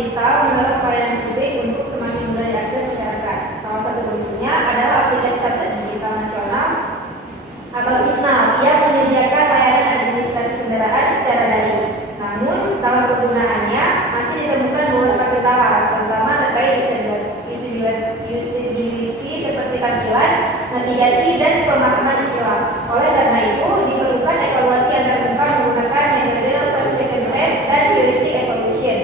digital mendorong pelayanan publik untuk semakin mudah diakses masyarakat. Salah satu bentuknya adalah aplikasi satelit digital nasional atau Signal yang menyediakan layanan administrasi kendaraan secara daring. Namun, dalam penggunaannya masih ditemukan beberapa kendala, terutama terkait usability seperti tampilan, navigasi, dan pemahaman istilah. Oleh karena itu, diperlukan evaluasi yang terbuka menggunakan metode first second third dan heuristic evaluation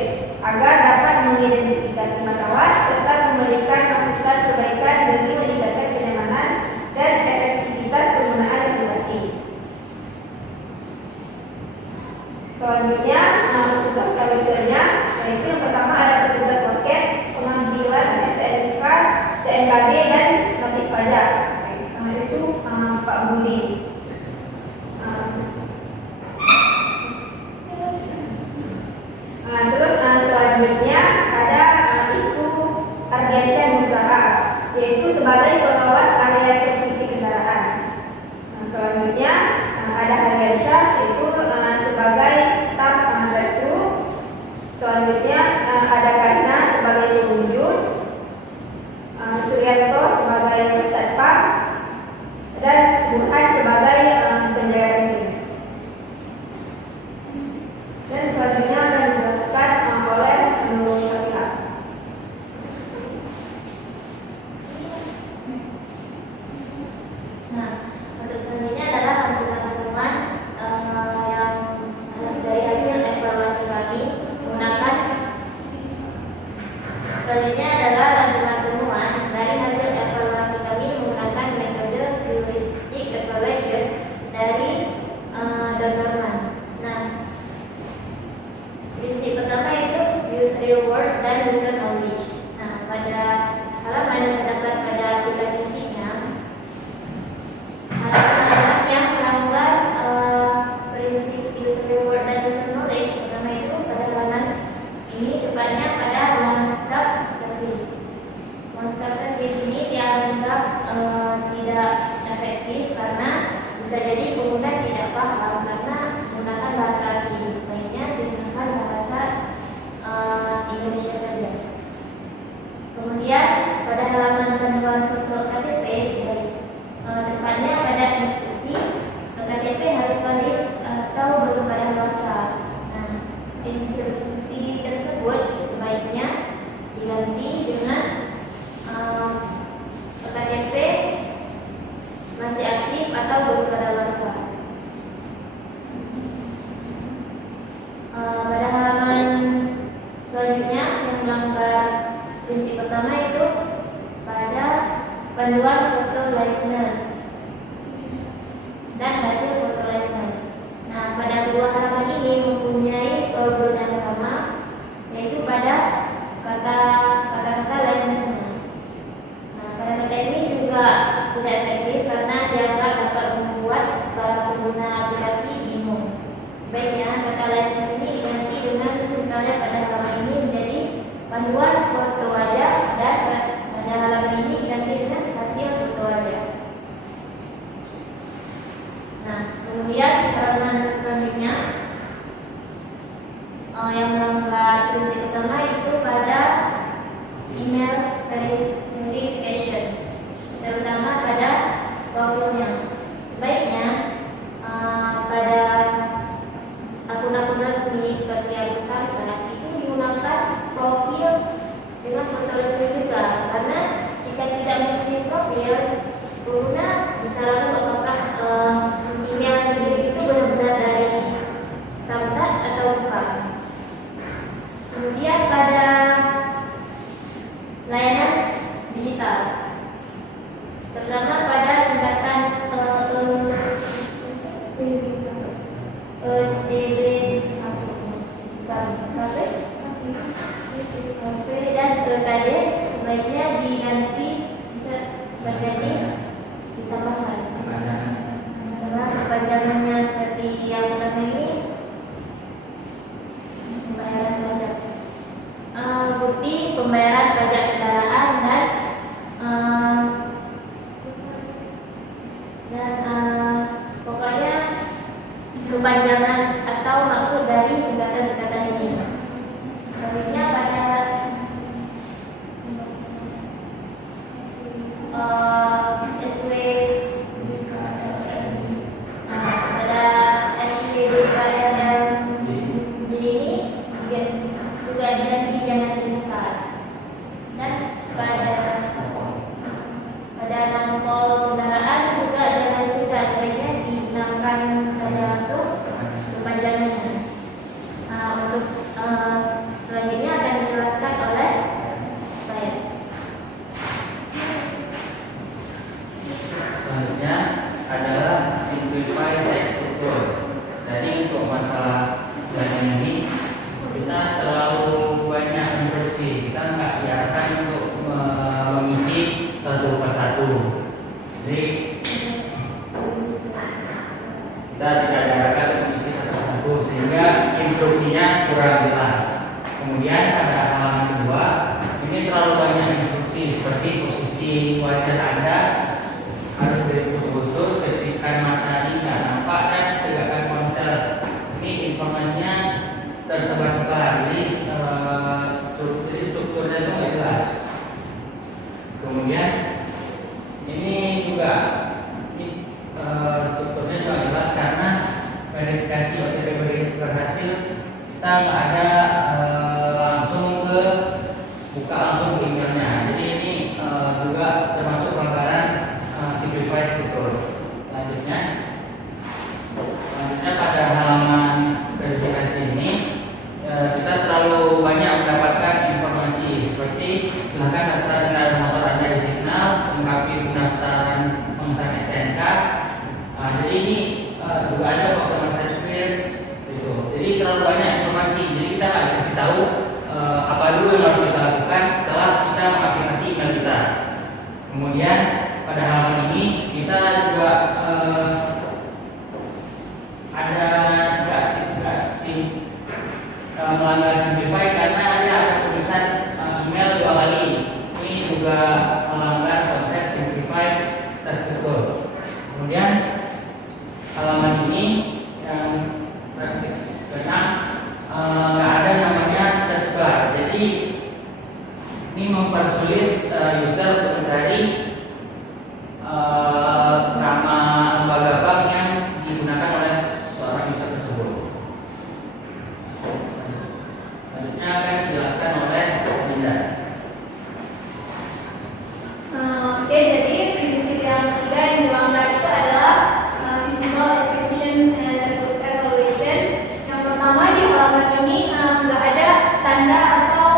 agar dapat mengidentifikasi masalah serta memberikan masukan perbaikan demi meningkatkan kenyamanan dan efektivitas penggunaan aplikasi. Selanjutnya, untuk evaluasinya, yaitu yang pertama ada petugas loket, pengambilan STNK, TNKB, dan notis pajak. Itu Pak Budi. Terus selanjutnya ada itu Ardiansyah Nugraha, yaitu sebagai pengawas area servis kendaraan. Selanjutnya ada Ardiansyah, yaitu sebagai staf drive-thru. Selanjutnya ada Karina sebagai pengunjung, Suryanto sebagai satpam, dan Burhan sebagai penjaga kantin. Dan selanjutnya akan dijelaskan oleh Nurul Fatihah. Nah, untuk selanjutnya adalah teman-teman yang dari hasil evaluasi kami menggunakan. Selanjutnya adalah lanjutan temuan dari hasil evaluasi kami menggunakan metode heuristic evaluation dari Don Norman. Nah, prinsip pertama itu use real world dan user knowledge. Nah, pada halaman yang terdapat pada aplikasi Signal, halaman yang melanggar prinsip use real world dan user knowledge. Pertama itu pada halaman ini tepatnya pada one stop service. One stop service ini dianggap tidak efektif karena bisa jadi pengguna tidak paham karena menggunakan bahasa asing. Sebaiknya digunakan bahasa Indonesia saja. Kemudian pada halaman panduan foto KTP, tepatnya pada instruksi KTP harus valid atau belum pada masa. Nah, instruksi tersebut sebaiknya diganti dengan KTP masih aktif atau belum pada masa. Pada halaman selanjutnya yang melanggar prinsip pertama itu pada panduan foto liveness dan hasil foto liveness. Nah, pada dua halaman ini mempunyai problem yang sama, yaitu pada kata-kata liveness. Nah, kata-kata ini juga tidak efektif karena dianggap dapat membuat para pengguna aplikasi bingung. Sebaiknya kata liveness ini diganti dengan misalnya pada halaman ini menjadi panduan foto wajah dan pada halaman ini diganti dengan hasil foto wajah. Nah, kemudian halaman selanjutnya yang melanggar prinsip utama itu pada email verification, terutama pada profilnya. Sebaiknya pada akun-akun resmi seperti akun Samsung itu menggunakan profil dengan foto resmi juga, karena jika tidak mempunyai profil, pengguna bisa lalu apakah email yang dikirim itu benar-benar dari Samsung atau bukan. Kemudian pada layanan digital, terutama pada singkatan dan EKD, sebaiknya diganti bisa terjadi ditambahkan karena kepanjangannya seperti yang pertama ini pembayaran pajak, bukti pembayaran pajak kendaraan dan pokoknya kepanjangan atau maksud dari singkatan-singkatan ini. Selanjutnya pada juga dan jangan disingkat. Dan pada nampol kendaraan juga jangan disingkat, sebaiknya digunakan saja langsung kepanjangannya. Untuk selanjutnya akan dijelaskan oleh saya. Selanjutnya adalah simplify text structure. Jadi untuk masalah selanjutnya ini kita terlalu banyak instruksi, kita nggak diarahkan untuk mengisi satu persatu. Jadi kita tidak diarahkan untuk mengisi satu persatu sehingga instruksinya kurang jelas. Kemudian pada halaman kedua ini terlalu banyak instruksi seperti posisi wajah Anda harus diputus-putus, ketika matahari nggak nampak, dan tegakkan ponsel. Ini informasinya tersebar-sebar, jadi strukturnya itu nggak jelas. Kemudian ini juga strukturnya juga jelas karena verifikasi OTP berhasil, kita nggak ada langsung ke buka langsung ke emailnya. Jadi ini juga termasuk pelanggaran simplify struktur. Selanjutnya pada halaman verifikasi ini kita terlalu banyak mendapatkan informasi seperti silakan daftar kendaraan motor Anda di Signal, lengkapi pendaftaran pengesahan STNK. Jadi ini juga ada customer service itu. Jadi terlalu banyak informasi. Jadi kita nggak dikasih tahu apa dulu yang harus kita lakukan setelah kita mengaplikasi email kita. Kemudian pada halaman ini kita juga ada melanggar simplify karena ada tulisan email 2 kali. Ini juga melanggar konsep simplify terstruktur. Kemudian halaman ini yang keenam nggak ada namanya search bar. Jadi ini mempersulit user untuk mencari nama lembaga bank yang digunakan oleh seorang user tersebut. Selanjutnya akan dijelaskan oleh Linda. Oke, jadi prinsip yang ketiga yang dilanggar itu adalah visible execution and evaluation. Yang pertama di halaman ini nggak ada tanda atau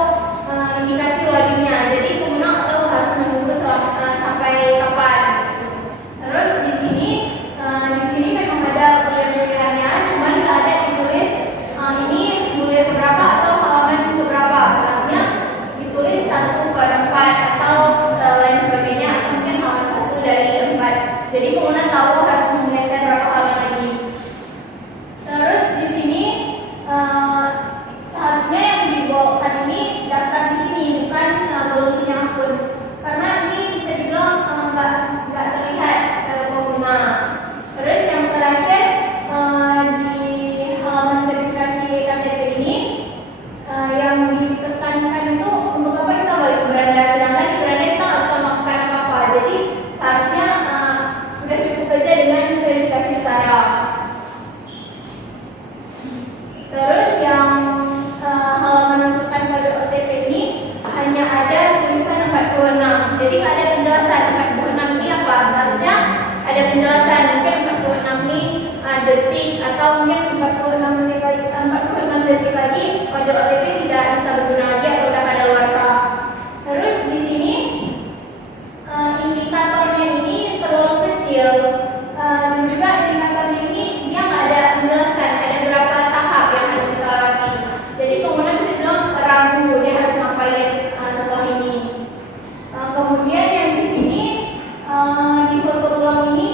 indikasi loadingnya. Jadi pengguna harus menunggu sampai kapan. Terus di sini memang ada pilihan-pilihannya, cuman nggak ada ditulis ini mulai berapa atau halaman keberapa. Seharusnya ditulis 1/4 atau lain sebagainya, atau mungkin halaman 1 dari 4. Jadi pengguna tahu harus menggeser berapa halaman lagi. Terus di sini seharusnya yang dibawakan ini daftar di sini, bukan belum punya akun, karena ini bisa dibilang nggak terlihat pengguna. Terus yang terakhir di halaman verifikasi KTP ini yang ditekankan itu untuk apa kita balik ke beranda, sedangkan di beranda kita nggak bisa melakukan apa-apa. Jadi seharusnya udah cukup aja dengan verifikasi sekarang. Terus yang halaman masukkan kode OTP ini hanya ada tulisan 46. Jadi nggak ada penjelasan 46 ini apa. Seharusnya ada penjelasan, mungkin 46 ini detik, atau mungkin 46 detik lagi kode OTP tidak bisa berguna lagi atau udah kadaluarsa. Terus di sini indikatornya ini terlalu kecil, dan juga indikatornya ini dia nggak ada menjelaskan ada berapa tahap yang harus kita lewati. Jadi pengguna bisa bilang ragu dia harus ngapain setelah ini. Kemudian yang di sini di foto ulang ini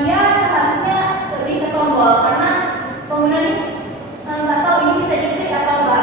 dia seharusnya lebih ke tombol, karena pengguna ini nggak tahu ini bisa diklik atau enggak.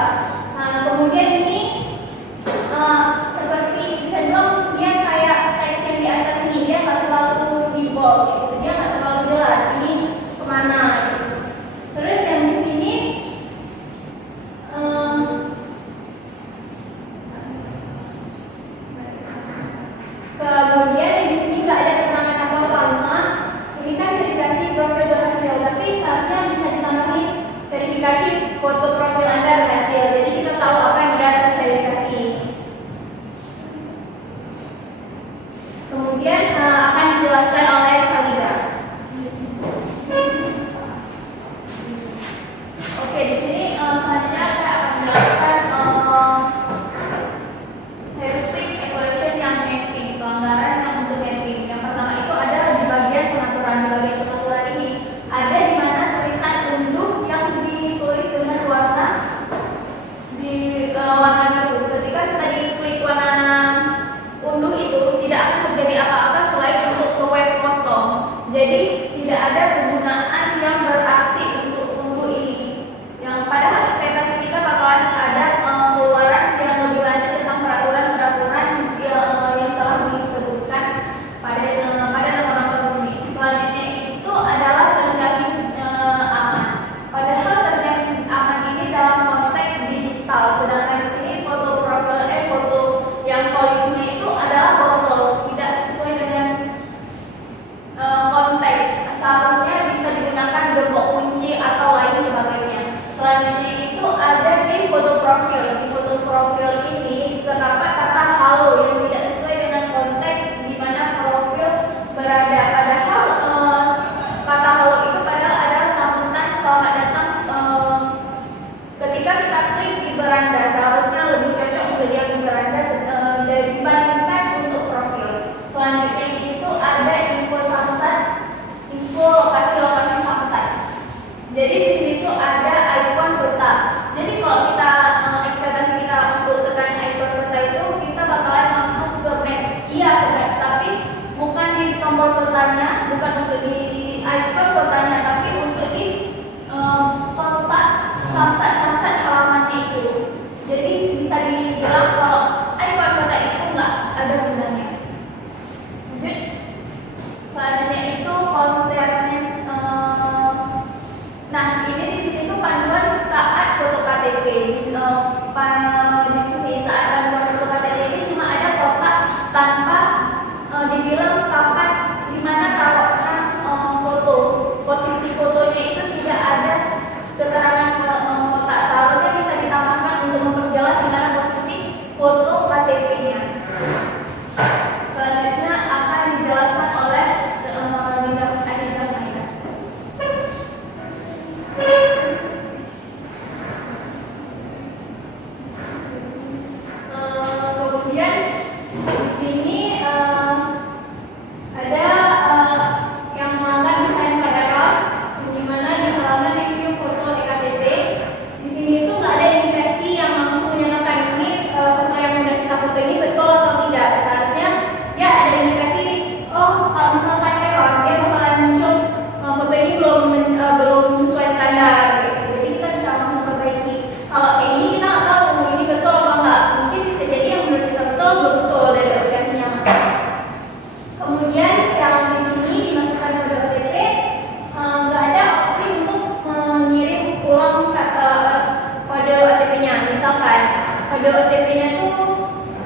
kode OTP-nya tuh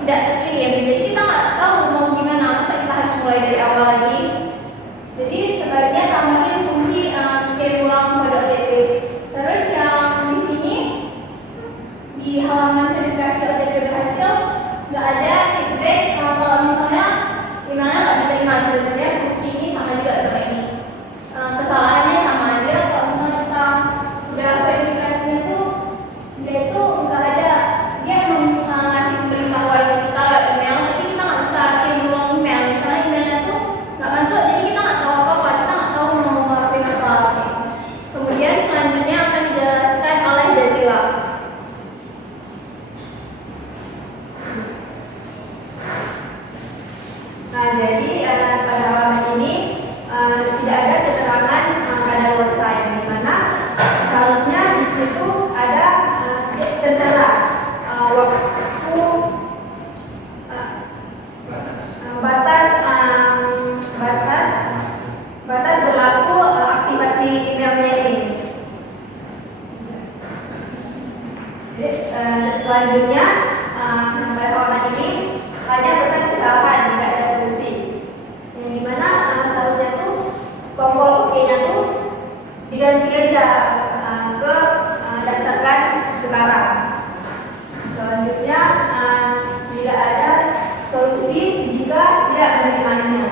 tidak terkirim. Jadi kita nggak tahu mau gimana, masa kita harus mulai dari awal lagi. Jadi sebaiknya tambahin fungsi kirim ulang kode OTP. Terus yang di sini di halaman verifikasi OTP berhasil nggak ada feedback kalau misalnya gimana nggak diterima. Sebenarnya fungsi ini sama juga sama ini. Kesalahannya sama aja. Kalau misalnya kita udah verifikasinya tuh dia itu nggak ada, dia ngasih pemberitahuan ke kita lewat email, tapi kita nggak bisa kirim ulang email. Misalnya emailnya tuh nggak masuk, jadi kita nggak tahu apa-apa, kita nggak tahu mau ngelakuin apa. Kemudian selanjutnya akan dijelaskan oleh Jazila. Nah, jadi pada halaman ini tidak ada keterangan kadaluarsa, yang dimana seharusnya di situ ada tertera waktu batas berlaku aktivasi emailnya ini. Selanjutnya pada halaman ini hanya pesan kesalahan, tidak ada solusi. Yang dimana seharusnya tuh tombol OK-nya tuh diganti aja ke daftarkan sekarang. Selanjutnya tidak ada solusi jika tidak menerima email.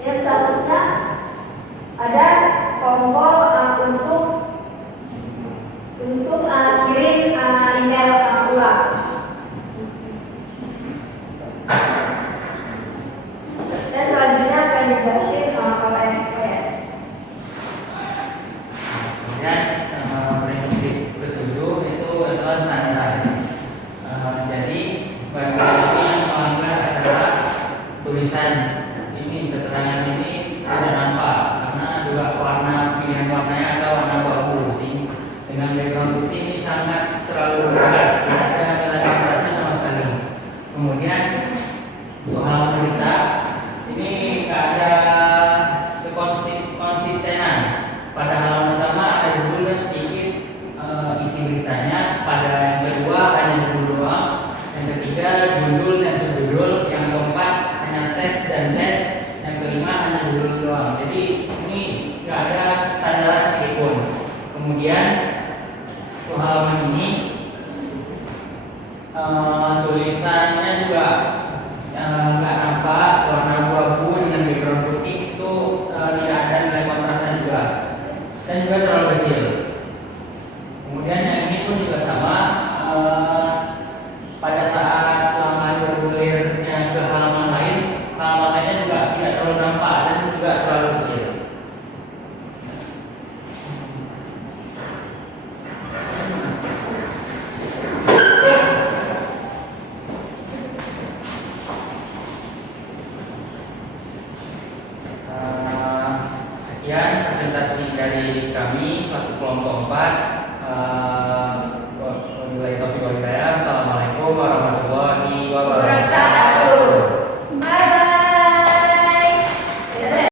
Yang seharusnya ada tombol untuk kirim email ulang. Dan selanjutnya akan dijelasin oleh Koyan. Kemudian prinsip ketujuh itu adalah standaris. Jadi bagian ini yang melanggar adalah tulisan ini, keterangan ini tidak nampak karena juga pilihan warnanya ada warna abu-abu sih. Dengan background putih ini sangat terlalu berat, tidak ada nilai komparasi sama sekali. Kemudian untuk halaman berita ini nggak ada konsistenan. Pada halaman pertama ada judul dan sedikit isi beritanya. Pada yang kedua hanya judul doang. Yang ketiga judul dan subjudul. Yang keempat hanya teks dan tes. Yang kelima hanya judul doang. Jadi ini nggak ada standar sedikitpun. Kemudian untuk halaman ini tulisannya juga nggak nampak, warna abu-abu dengan background putih itu tidak ada nilai kontrasnya juga, dan juga terlalu kecil. Kemudian yang ini pun juga sama, pada saat lama bergulirnya ke halaman lainnya juga tidak terlalu nampak dan juga terlalu kecil. Sekian presentasi dari kami selaku kelompok 4.